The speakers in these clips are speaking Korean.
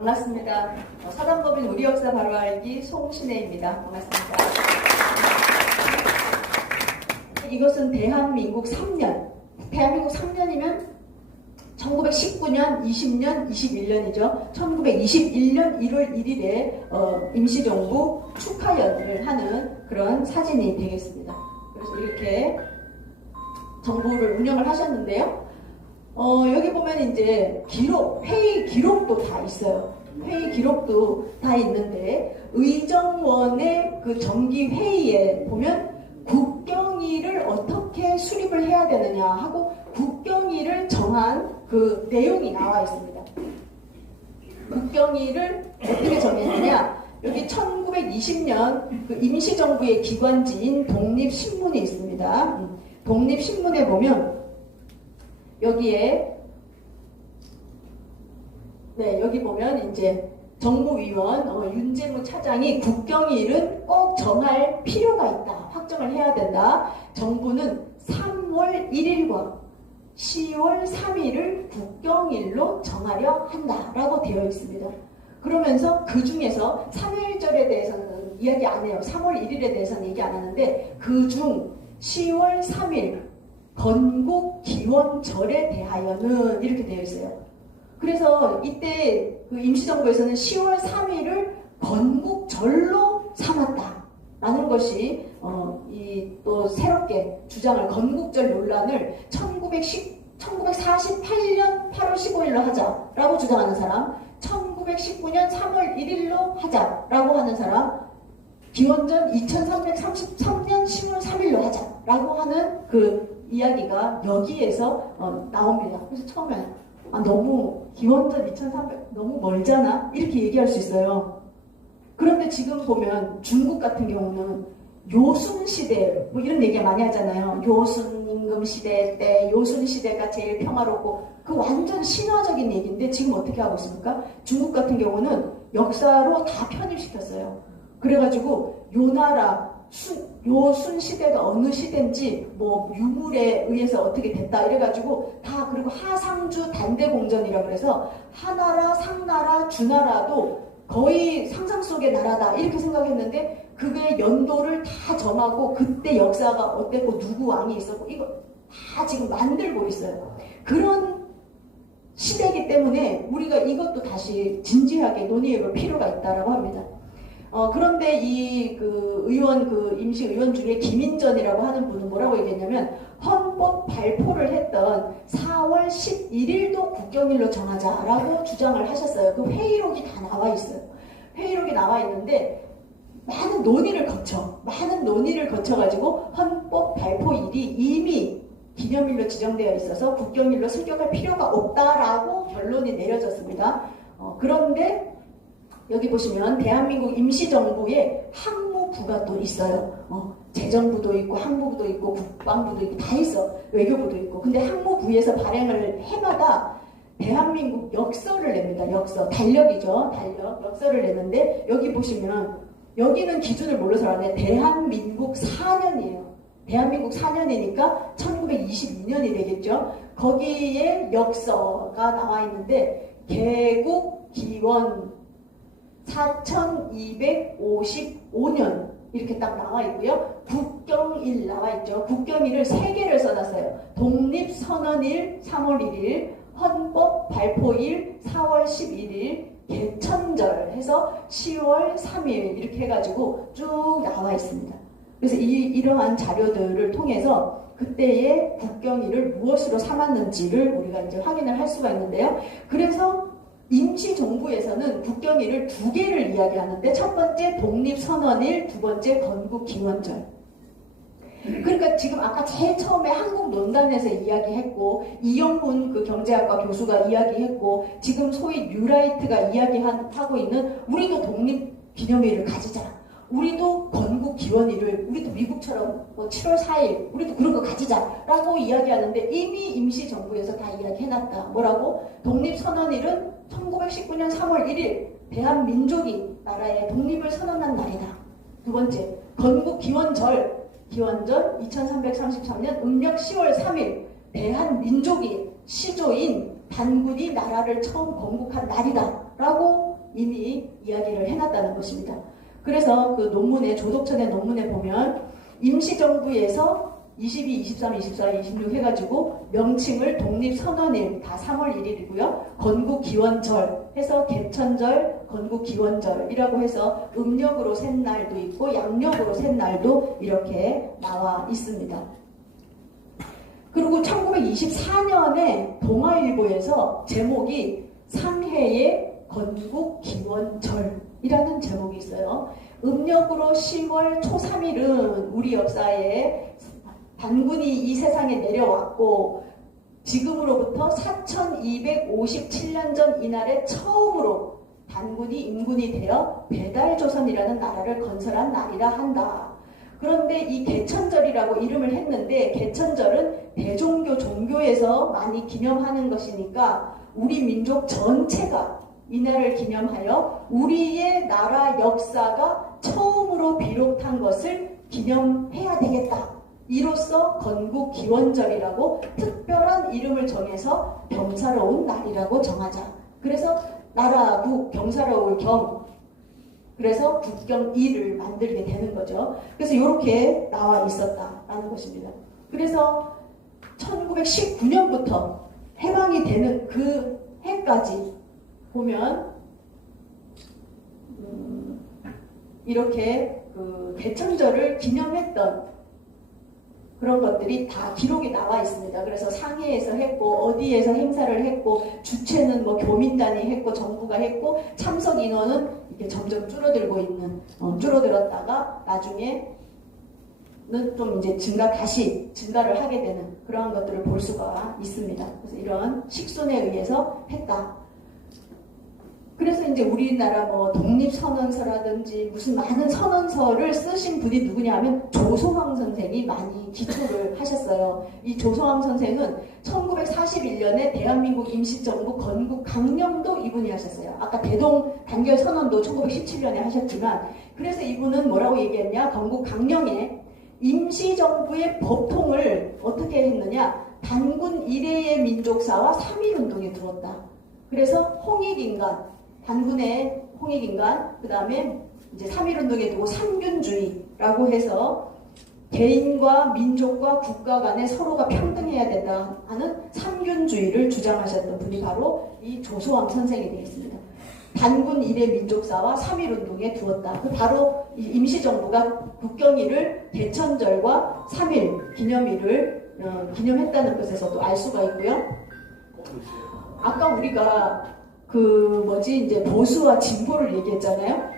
반갑습니다. 사단법인 우리 역사 바로 알기 송신혜입니다. 반갑습니다. 이것은 대한민국 3년. 대한민국 3년이면 1919년, 20년, 21년이죠. 1921년 1월 1일에 임시정부 축하연을 하는 그런 사진이 되겠습니다. 그래서 이렇게 정부를 운영을 하셨는데요. 여기 보면 이제 회의 기록도 다 있어요. 회의 기록도 다 있는데, 의정원의 그 정기 회의에 보면 국경일을 어떻게 수립을 해야 되느냐 하고 국경일을 정한 그 내용이 나와 있습니다. 국경일을 어떻게 정했느냐? 여기 1920년 그 임시정부의 기관지인 독립신문이 있습니다. 독립신문에 보면 여기에 여기 보면 이제 정무위원 윤재무 차장이 국경일은 꼭 정할 필요가 있다. 확정을 해야 된다. 정부는 3월 1일과 10월 3일을 국경일로 정하려 한다라고 되어 있습니다. 그러면서 그 중에서 3일절에 대해서는 이야기 안 해요. 3월 1일에 대해서는 얘기 안 하는데 그중 10월 3일 건국기원절에 대하여는 이렇게 되어 있어요. 그래서 이때 그 임시정부에서는 10월 3일을 건국절로 삼았다라는 것이 또 새롭게 주장을 건국절 논란을 1948년 8월 15일로 하자라고 주장하는 사람, 1919년 3월 1일로 하자라고 하는 사람, 기원전 2333년 10월 3일로 하자라고 하는 그 이야기가 여기에서 나옵니다. 그래서 처음에 너무 기원전 2300 너무 멀잖아 이렇게 얘기할 수 있어요. 그런데 지금 보면 중국 같은 경우는 요순 시대 뭐 이런 얘기 많이 하잖아요. 요순 임금 시대 때 요순 시대가 제일 평화롭고 그 완전 신화적인 얘기인데 지금 어떻게 하고 있습니까? 중국 같은 경우는 역사로 다 편입시켰어요. 그래가지고 요 나라 요순 시대가 어느 시대인지 뭐 유물에 의해서 어떻게 됐다 이래가지고 다, 그리고 하상주 단대공전이라고 그래서 하나라 상나라 주나라도 거의 상상 속의 나라다 이렇게 생각했는데 그게 연도를 다 정하고 그때 역사가 어땠고 누구 왕이 있었고 이거 다 지금 만들고 있어요. 그런 시대이기 때문에 우리가 이것도 다시 진지하게 논의해볼 필요가 있다라고 합니다. 그런데 임시 의원 중에 김인전이라고 하는 분은 뭐라고 얘기했냐면 헌법 발표를 했던 4월 11일도 국경일로 정하자라고 주장을 하셨어요. 그 회의록이 다 나와 있어요. 회의록이 나와 있는데 많은 논의를 거쳐가지고 헌법 발표일이 이미 기념일로 지정되어 있어서 국경일로 승격할 필요가 없다라고 결론이 내려졌습니다. 그런데 여기 보시면 대한민국 임시정부에 항무부가 또 있어요. 재정부도 있고 항무부도 있고 국방부도 있고 다 있어. 외교부도 있고. 근데 항무부에서 발행을 해마다 대한민국 역서를 냅니다. 달력이죠. 역서를 내는데 여기 보시면 여기는 기준을 몰라서 안 해. 대한민국 4년이에요. 대한민국 4년이니까 1922년이 되겠죠. 거기에 역서가 나와 있는데 개국 기원 4255년 이렇게 딱 나와 있고요. 국경일 나와 있죠. 국경일을 3개를 써놨어요. 독립선언일 3월 1일, 헌법 발표일 4월 11일, 개천절 해서 10월 3일 이렇게 해가지고 쭉 나와 있습니다. 그래서 이러한 자료들을 통해서 그때의 국경일을 무엇으로 삼았는지를 우리가 이제 확인을 할 수가 있는데요. 그래서 임시정부에서는 국경일을 2개를 이야기하는데 첫 번째 독립선언일, 두 번째 건국기원절. 그러니까 지금 아까 제일 처음에 한국논단에서 이야기했고 이영훈 그 경제학과 교수가 이야기했고 지금 소위 뉴라이트가 이야기하고 있는 우리도 독립기념일을 가지자. 우리도 건국기원일을 우리도 미국처럼 7월 4일 우리도 그런 거 가지자라고 이야기하는데 이미 임시정부에서 다 이야기해놨다. 뭐라고? 독립선언일은 1919년 3월 1일 대한민족이 나라의 독립을 선언한 날이다. 두 번째, 건국기원절, 기원전 2333년 음력 10월 3일 대한민족이 시조인 단군이 나라를 처음 건국한 날이다 라고 이미 이야기를 해놨다는 것입니다. 그래서 그 논문에, 조덕천의 논문에 보면 임시정부에서 22, 23, 24, 26 해가지고 명칭을 독립선언일 다 3월 1일이고요. 건국기원절 해서 개천절, 건국기원절이라고 해서 음력으로 센 날도 있고 양력으로 센 날도 이렇게 나와 있습니다. 그리고 1924년에 동아일보에서 제목이 상해의 건국기원절이라는 제목이 있어요. 음력으로 10월 초 3일은 우리 역사에 단군이 이 세상에 내려왔고 지금으로부터 4257년 전 이날에 처음으로 단군이 임군이 되어 배달조선이라는 나라를 건설한 날이라 한다. 그런데 이 개천절이라고 이름을 했는데 개천절은 대종교 종교에서 많이 기념하는 것이니까 우리 민족 전체가 이날을 기념하여 우리의 나라 역사가 처음으로 비롯한 것을 기념해야 되겠다. 이로써 건국기원절이라고 특별한 이름을 정해서 경사로운 날이라고 정하자. 그래서 나라국 경사로울 경, 그래서 국경일을 만들게 되는 거죠. 그래서 이렇게 나와 있었다라는 것입니다. 그래서 1919년부터 해방이 되는 그 해까지 보면 이렇게 그 개천절을 기념했던 그런 것들이 다 기록이 나와 있습니다. 그래서 상해에서 했고 어디에서 행사를 했고 주최는 뭐 교민단이 했고 정부가 했고 참석 인원은 이렇게 점점 줄어들고 있는 줄어들었다가 나중에는 좀 이제 다시 증가를 하게 되는 그러한 것들을 볼 수가 있습니다. 그래서 이런 식순에 의해서 했다. 그래서 이제 우리나라 뭐 독립선언서라든지 무슨 많은 선언서를 쓰신 분이 누구냐 하면 조소왕 선생이 많이 기초를 하셨어요. 이 조소왕 선생은 1941년에 대한민국 임시정부 건국 강령도 이분이 하셨어요. 아까 대동 단결 선언도 1917년에 하셨지만 그래서 이분은 뭐라고 얘기했냐? 건국 강령에 임시정부의 법통을 어떻게 했느냐? 단군 이래의 민족사와 3.1운동에 두었다. 그래서 홍익인간 단군의 홍익인간, 그 다음에 이제 3.1운동에 두고 삼균주의라고 해서 개인과 민족과 국가 간에 서로가 평등해야 된다 하는 삼균주의를 주장하셨던 분이 바로 이 조소왕 선생이 되겠습니다. 단군 일의 민족사와 3.1운동에 두었다. 그 바로 임시정부가 국경일을 개천절과 3.1 기념일을 기념했다는 것에서도 알 수가 있고요. 아까 우리가 이제 보수와 진보를 얘기했잖아요.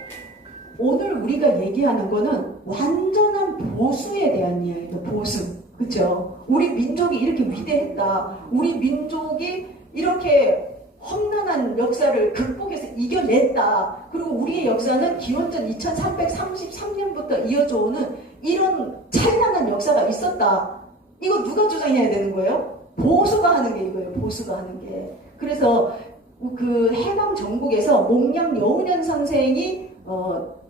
오늘 우리가 얘기하는 거는 완전한 보수에 대한 이야기예요. 보수. 그쵸? 우리 민족이 이렇게 위대했다. 우리 민족이 이렇게 험난한 역사를 극복해서 이겨냈다. 그리고 우리의 역사는 기원전 2333년부터 이어져 오는 이런 찬란한 역사가 있었다. 이거 누가 주장해야 되는 거예요? 보수가 하는 게 이거예요. 보수가 하는 게. 그래서 그 해방 정국에서 몽양 여운현 선생이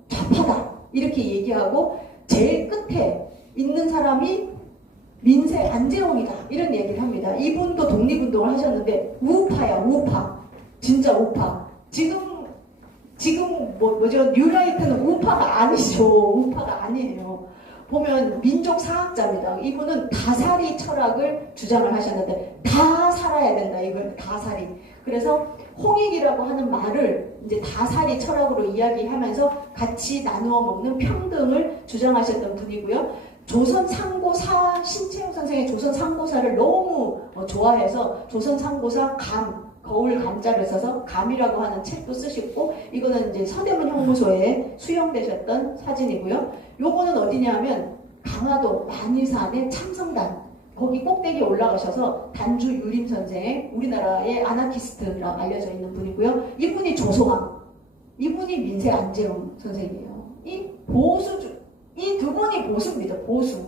좌파다 이렇게 얘기하고 제일 끝에 있는 사람이 민세 안재홍이다 이런 얘기를 합니다. 이분도 독립운동을 하셨는데 우파야 우파. 진짜 우파. 지금 뉴라이트는 우파가 아니죠. 우파가 아니에요. 보면 민족사학자입니다. 이분은 다사리 철학을 주장을 하셨는데 다 살아야 된다. 이걸 다사리. 그래서 홍익이라고 하는 말을 이제 다사리 철학으로 이야기하면서 같이 나누어 먹는 평등을 주장하셨던 분이고요. 조선상고사 신채용 선생의 조선상고사를 너무 좋아해서 조선상고사 거울 감자를 써서 감이라고 하는 책도 쓰셨고 이거는 이제 서대문 형무소에 수용되셨던 사진이고요. 요거는 어디냐면 강화도 만이산의 참성단 거기 꼭대기에 올라가셔서 단주 유림 선생 우리나라의 아나키스트라 알려져 있는 분이고요. 이분이 조소왕, 이분이 민세 안재홍 선생이에요. 이 두 분이 보수입니다. 보수.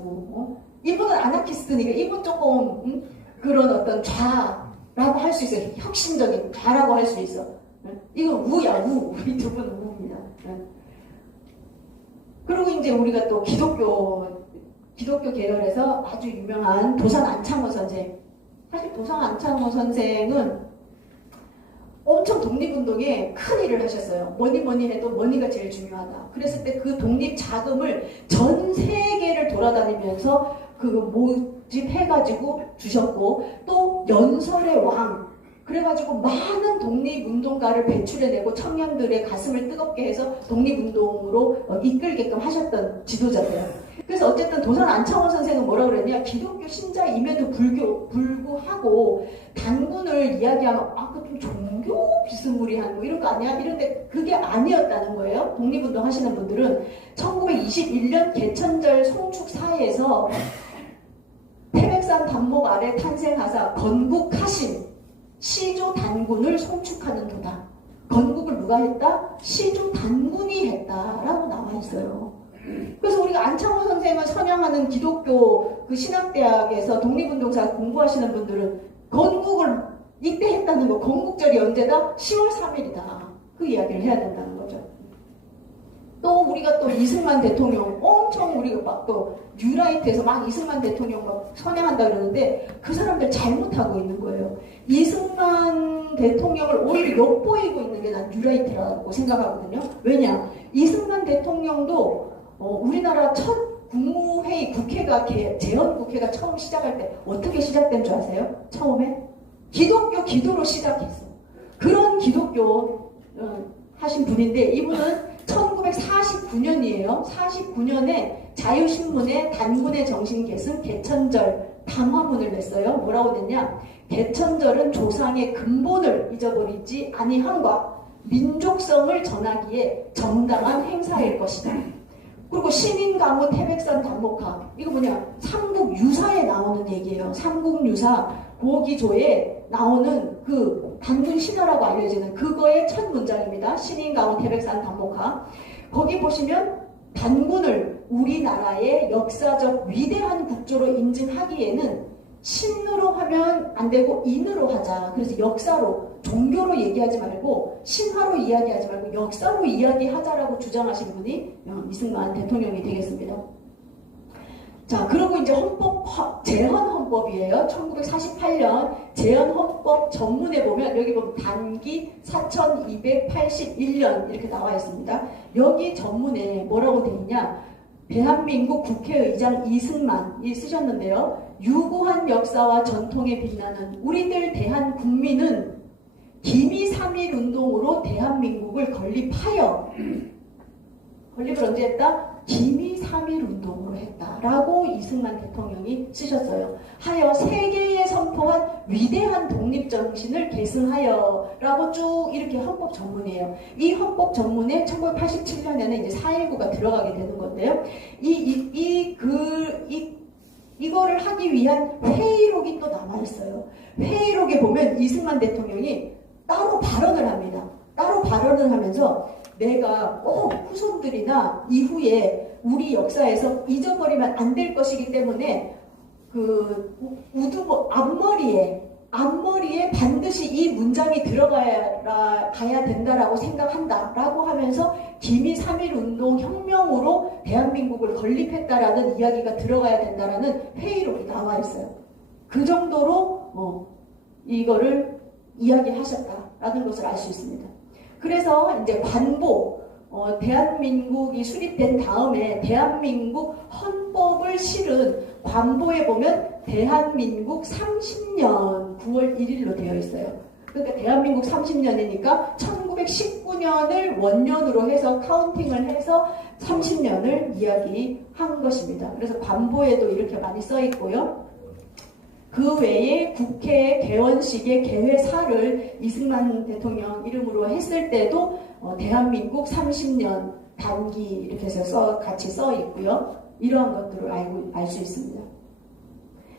이분은 아나키스트니까 이분 조금 그런 어떤 좌라고 할 수 있어요. 혁신적인 좌라고 할 수 있어. 이건 우야 우. 이 두 분은 우입니다. 그리고 이제 우리가 또 기독교 계열에서 아주 유명한 도산 안창호 선생. 사실 도산 안창호 선생은 엄청 독립운동에 큰 일을 하셨어요. 뭐니 해도 머니가 제일 중요하다. 그랬을 때 그 독립 자금을 전 세계를 돌아다니면서 그거 모집해가지고 주셨고, 또 연설의 왕, 그래가지고 많은 독립운동가를 배출해내고 청년들의 가슴을 뜨겁게 해서 독립운동으로 이끌게끔 하셨던 지도자세요. 그래서 어쨌든 도산 안창호 선생은 뭐라 그랬냐, 기독교 신자임에도 불구하고 단군을 이야기하면 그 좀 종교 비스무리한 뭐 이런 거 아니야? 이런데 그게 아니었다는 거예요. 독립운동 하시는 분들은 1921년 개천절 송축사에서 태백산 단목 아래 탄생하사 건국하신 시조 단군을 송축하는 도다. 건국을 누가 했다? 시조 단군이 했다라고 나와 있어요. 그래서 우리가 안창호 선생을 선양하는 기독교 그 신학대학에서 독립운동사 공부하시는 분들은 건국을 이때 했다는 거, 건국절이 언제다? 10월 3일이다. 그 이야기를 해야 된다는 거죠. 또 우리가 또 이승만 대통령 엄청 우리가 막 또 뉴라이트에서 막 이승만 대통령 막 선양한다 그러는데 그 사람들 잘못하고 있는 거예요. 이승만 대통령을 오히려 엿보이고 있는 게 난 뉴라이트라고 생각하거든요. 왜냐? 이승만 대통령도 우리나라 첫 국무회의 국회가 재헌국회가 처음 시작할 때 어떻게 시작된 줄 아세요? 처음에 기독교 기도로 시작했어. 그런 기독교 하신 분인데 이분은 1949년이에요. 49년에 자유신문에 단군의 정신계승 개천절 담화문을 냈어요. 뭐라고 냈냐? 개천절은 조상의 근본을 잊어버리지 아니함과 민족성을 전하기에 정당한 행사일 것이다. 그리고 신인가문 태백산 단목화, 이거 뭐냐? 삼국유사에 나오는 얘기예요. 삼국유사 고기조에 나오는 그 단군 신화라고 알려지는 그거의 첫 문장입니다. 신인가문 태백산 단목화. 거기 보시면 단군을 우리나라의 역사적 위대한 국조로 인증하기에는 신으로 하면 안 되고 인으로 하자. 그래서 역사로, 종교로 얘기하지 말고 신화로 이야기하지 말고 역사로 이야기하자라고 주장하신 분이 이승만 대통령이 되겠습니다. 자, 그리고 이제 제헌헌법이에요. 1948년 제헌헌법 전문에 보면 여기 보면 단기 4281년 이렇게 나와 있습니다. 여기 전문에 뭐라고 되어 있냐? 대한민국 국회의장 이승만이 쓰셨는데요. 유구한 역사와 전통에 빛나는 우리들 대한국민은 기미 3.1 운동으로 대한민국을 건립하여, 건립을 언제 했다? 기미 3.1 운동으로 했다라고 이승만 대통령이 쓰셨어요. 하여 세계에 선포한 위대한 독립정신을 계승하여 라고 쭉 이렇게 헌법 전문이에요. 이 헌법 전문에 1987년에는 이제 4.19가 들어가게 되는 건데요. 이거를 하기 위한 회의록이 또 남아있어요. 회의록에 보면 이승만 대통령이 따로 발언을 합니다. 따로 발언을 하면서 내가 꼭 후손들이나 이후에 우리 역사에서 잊어버리면 안 될 것이기 때문에 그 앞머리에 반드시 이 문장이 들어가야 된다라고 생각한다라고 하면서 기미 3.1 운동 혁명으로 대한민국을 건립했다라는 이야기가 들어가야 된다라는 회의록이 나와 있어요. 그 정도로 이거를 이야기하셨다라는 것을 알 수 있습니다. 그래서 이제 관보, 대한민국이 수립된 다음에 대한민국 헌법을 실은 관보에 보면 대한민국 30년 9월 1일로 되어 있어요. 그러니까 대한민국 30년이니까 1919년을 원년으로 해서 카운팅을 해서 30년을 이야기한 것입니다. 그래서 관보에도 이렇게 많이 써 있고요. 그 외에 국회 개원식의 개회사를 이승만 대통령 이름으로 했을 때도 대한민국 30년 단기 이렇게 해서 같이 써 있고요. 이러한 것들을 알 수 있습니다.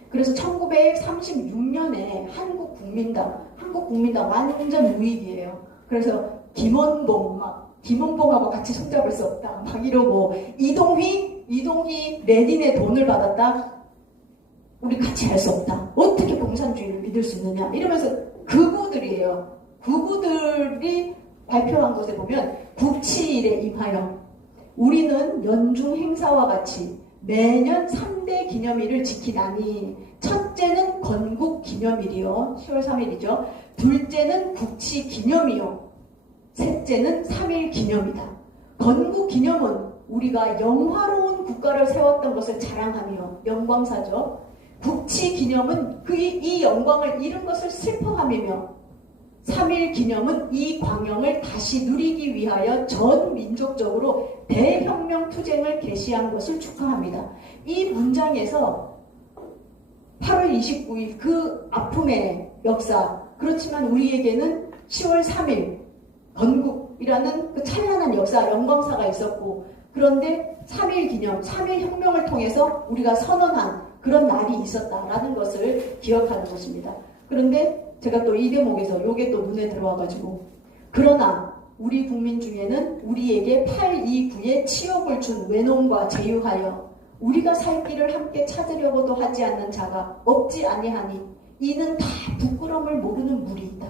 그래서 1936년에 한국국민당 완전 무익이에요. 그래서 김원봉하고 같이 손잡을 수 없다. 막 이러고 이동희 레닌의 돈을 받았다. 우리 같이 할 수 없다. 어떻게 공산주의를 믿을 수 있느냐. 이러면서 극우들이에요. 극우들이 발표한 것에 보면 국치일에 임하여 우리는 연중 행사와 같이 매년 3대 기념일을 지키나니 첫째는 건국 기념일이요. 10월 3일이죠. 둘째는 국치 기념이요. 셋째는 3일 기념이다. 건국 기념은 우리가 영화로운 국가를 세웠던 것을 자랑하며 영광사죠. 국치 기념은 이 영광을 잃은 것을 슬퍼함이며 3일 기념은 이 광영을 다시 누리기 위하여 전 민족적으로 대혁명 투쟁을 개시한 것을 축하합니다. 이 문장에서 8월 29일 그 아픔의 역사, 그렇지만 우리에게는 10월 3일 건국이라는 그 찬란한 역사, 영광사가 있었고, 그런데 3일 기념, 3일 혁명을 통해서 우리가 선언한 그런 날이 있었다라는 것을 기억하는 것입니다. 그런데 제가 또 이 대목에서 요게 또 눈에 들어와가지고, 그러나 우리 국민 중에는 우리에게 829의 치욕을 준 외놈과 제유하여 우리가 살 길을 함께 찾으려고도 하지 않는 자가 없지 아니하니 이는 다 부끄러움을 모르는 무리이다.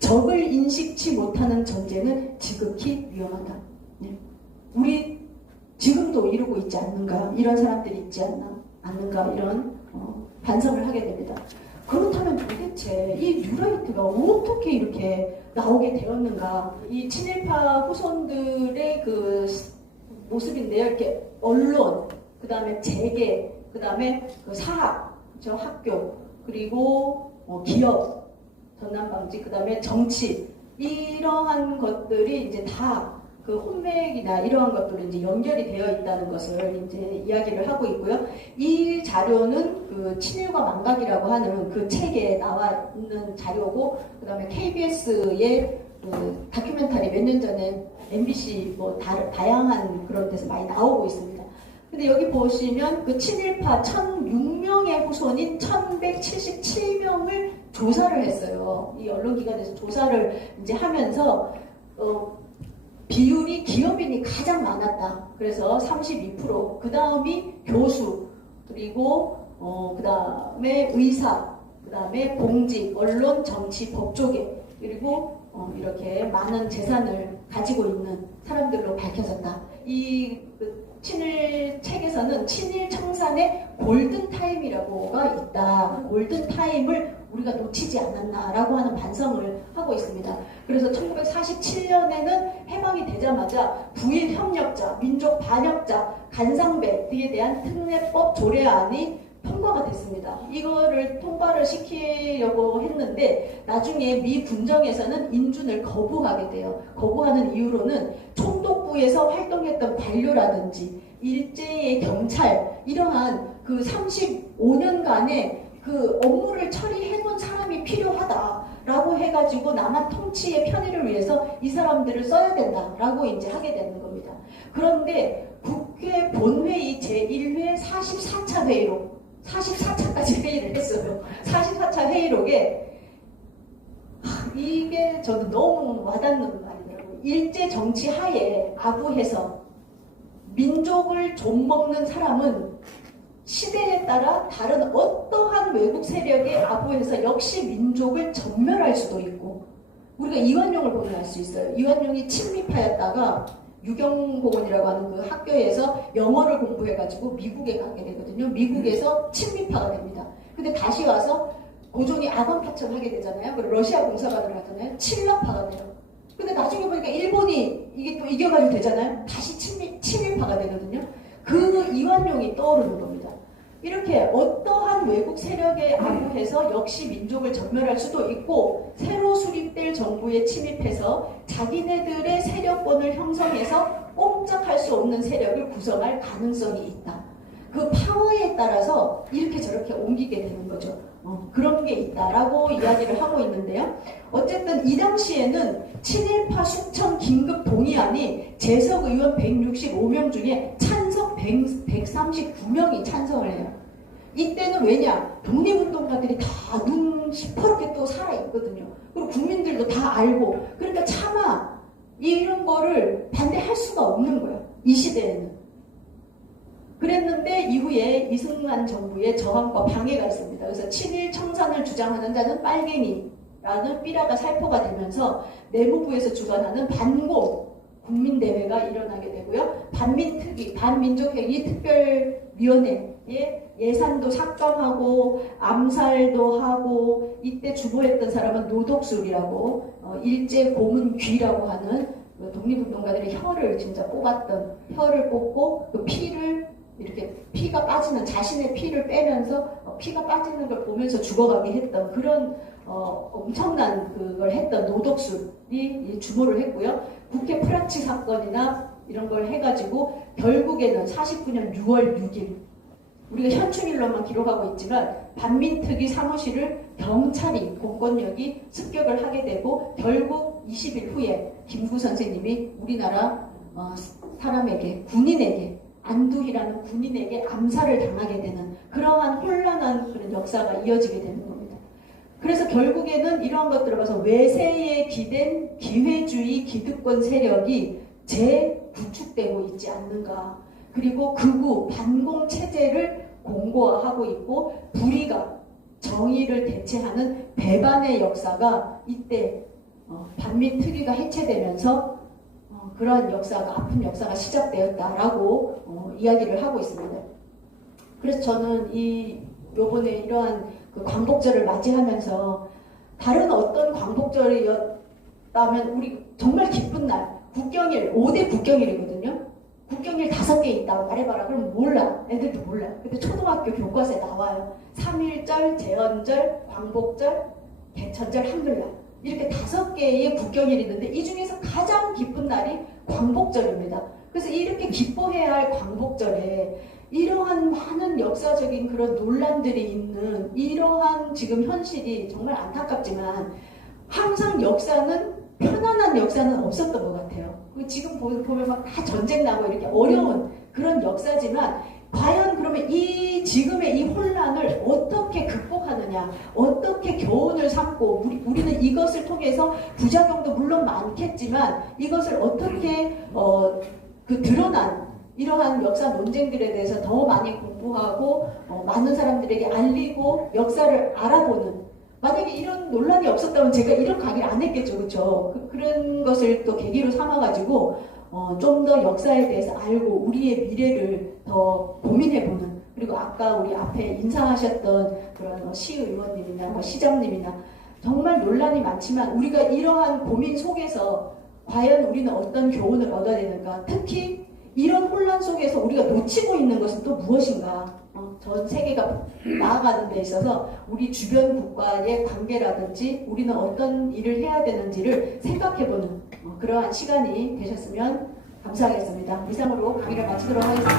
적을 인식치 못하는 전쟁은 지극히 위험하다. 우리 지금도 이러고 있지 않는가? 이런 사람들이 있지 않는가? 이런 반성을 하게 됩니다. 그렇다면 도대체 이 뉴라이트가 어떻게 이렇게 나오게 되었는가? 이 친일파 후손들의 그 모습인데요. 이렇게 언론, 그 다음에 재계, 그 다음에 그 사학, 저 학교, 그리고 기업, 전남방지, 그 다음에 정치, 이러한 것들이 이제 다 그 혼맥이나 이러한 것들로 이제 연결이 되어 있다는 것을 이제 이야기를 하고 있고요. 이 자료는 그 친일과 망각이라고 하는 그 책에 나와 있는 자료고, 그 다음에 KBS의 그 다큐멘터리 몇 년 전에 MBC 뭐 다양한 그런 데서 많이 나오고 있습니다. 근데 여기 보시면 그 친일파 1006명의 후손인 1177명을 조사를 했어요. 이 언론기관에서 조사를 이제 하면서 비율이 기업인이 가장 많았다. 그래서 32%, 그 다음이 교수, 그리고 그 다음에 의사, 그 다음에 공직, 언론, 정치, 법조계, 그리고 이렇게 많은 재산을 가지고 있는 사람들로 밝혀졌다. 이 친일 책에서는 친일 청산의 골든타임이라고가 있다. 골든타임을 우리가 놓치지 않았나라고 하는 반성을 하고 있습니다. 그래서 1947년에는 해방이 되자마자 부일 협력자, 민족 반역자, 간상배 등에 대한 특례법 조례안이 통과가 됐습니다. 이거를 통과를 시키려고 했는데 나중에 미 군정에서는 인준을 거부하게 돼요. 거부하는 이유로는 총독부에서 활동했던 관료라든지 일제의 경찰, 이러한 그 35년간의 그 업무를 처리해놓은 사람이 필요하다라고 해가지고 남한 통치의 편의를 위해서 이 사람들을 써야 된다라고 이제 하게 되는 겁니다. 그런데 국회 본회의 제1회 44차 회의록, 44차까지 회의를 했어요. 44차 회의록에 이게 저도 너무 와닿는 말이더라고요. 일제 정치 하에 아부해서 민족을 좀먹는 사람은 시대에 따라 다른 어떠한 외국 세력에 아부해서 역시 민족을 전멸할 수도 있고, 우리가 이완용을 보면 알 수 있어요. 이완용이 친미파였다가 유경공원이라고 하는 그 학교에서 영어를 공부해가지고 미국에 가게 되거든요. 미국에서 친미파가 됩니다. 근데 다시 와서 고종이 아반파처럼 하게 되잖아요. 그리고 러시아 공사관을 하잖아요. 친러파가 돼요. 근데 나중에 보니까 일본이 이게 또 이겨가지고 되잖아요. 다시 친일파가 되거든요. 그 이완용이 떠오르는 겁니다. 이렇게 어떠한 외국 세력에 아부해서 역시 민족을 전멸할 수도 있고, 새로 수립될 정부에 침입해서 자기네들의 세력권을 형성해서 꼼짝할 수 없는 세력을 구성할 가능성이 있다. 그 파워에 따라서 이렇게 저렇게 옮기게 되는 거죠. 그런 게 있다라고 이야기를 하고 있는데요. 어쨌든 이 당시에는 친일파 숙청 긴급 동의안이 재석 의원 165명 중에 찬성 139명이 찬성을 해요. 이때는 왜냐? 독립운동가들이 다 눈 시퍼렇게 또 살아있거든요. 그리고 국민들도 다 알고, 그러니까 차마 이런 거를 반대할 수가 없는 거예요. 이 시대에는. 그랬는데 이후에 이승만 정부의 저항과 방해가 있습니다. 그래서 친일 청산을 주장하는 자는 빨갱이라는 삐라가 살포가 되면서 내무부에서 주관하는 반공 국민대회가 일어나게 되고요. 반민특위, 반민족행위 특별위원회에 예산도 삭감하고 암살도 하고, 이때 주도했던 사람은 노덕술이라고 일제 고문귀라고 하는 독립운동가들의 혀를 진짜 뽑았던, 혀를 뽑고 그 피를 이렇게 피가 빠지는, 자신의 피를 빼면서 피가 빠지는 걸 보면서 죽어가게 했던 그런 엄청난 그걸 했던 노덕술이 주모를 했고요. 국회 프라치 사건이나 이런 걸 해가지고 결국에는 49년 6월 6일, 우리가 현충일로만 기록하고 있지만 반민특위 사무실을 경찰이, 공권력이 습격을 하게 되고, 결국 20일 후에 김구 선생님이 우리나라 사람에게, 군인에게, 안두희라는 군인에게 암살을 당하게 되는 그러한 혼란한 그런 역사가 이어지게 되는 겁니다. 그래서 결국에는 이러한 것들을 봐서 외세에 기댄 기회주의 기득권 세력이 재구축되고 있지 않는가. 그리고 극우 반공 체제를 공고화하고 있고, 불의가 정의를 대체하는 배반의 역사가 이때 반민특위가 해체되면서 그러한 역사가, 아픈 역사가 시작되었다라고 이야기를 하고 있습니다. 그래서 저는 요번에 이러한 그 광복절을 맞이하면서 다른 어떤 광복절이었다면 우리 정말 기쁜 날, 국경일, 5대 국경일이거든요. 국경일 5개 있다고 말해봐라. 그럼 몰라. 애들도 몰라. 근데 초등학교 교과서에 나와요. 3.1절, 제헌절, 광복절, 개천절, 한글날. 이렇게 5개의 국경일이 있는데 이 중에서 가장 기쁜 날이 광복절입니다. 그래서 이렇게 기뻐해야 할 광복절에 이러한 많은 역사적인 그런 논란들이 있는 이러한 지금 현실이 정말 안타깝지만, 항상 역사는, 편안한 역사는 없었던 것 같아요. 지금 보면 막 다 전쟁 나고 이렇게 어려운 그런 역사지만, 과연 그러면 지금의 이 혼란을 어떻게 극복하느냐, 어떻게 교훈을 삼고, 우리는 이것을 통해서 부작용도 물론 많겠지만 이것을 어떻게 드러난 이러한 역사 논쟁들에 대해서 더 많이 공부하고 많은 사람들에게 알리고 역사를 알아보는, 만약에 이런 논란이 없었다면 제가 이런 강의를 안 했겠죠. 그렇죠? 그런 것을 또 계기로 삼아가지고 좀 더 역사에 대해서 알고 우리의 미래를 더 고민해보는, 그리고 아까 우리 앞에 인사하셨던 그런 시의원님이나 시장님이나 정말 논란이 많지만 우리가 이러한 고민 속에서 과연 우리는 어떤 교훈을 얻어야 되는가, 특히 이런 혼란 속에서 우리가 놓치고 있는 것은 또 무엇인가, 전 세계가 나아가는 데 있어서 우리 주변 국가의 관계라든지 우리는 어떤 일을 해야 되는지를 생각해보는 그러한 시간이 되셨으면 감사하겠습니다. 이상으로 강의를 마치도록 하겠습니다.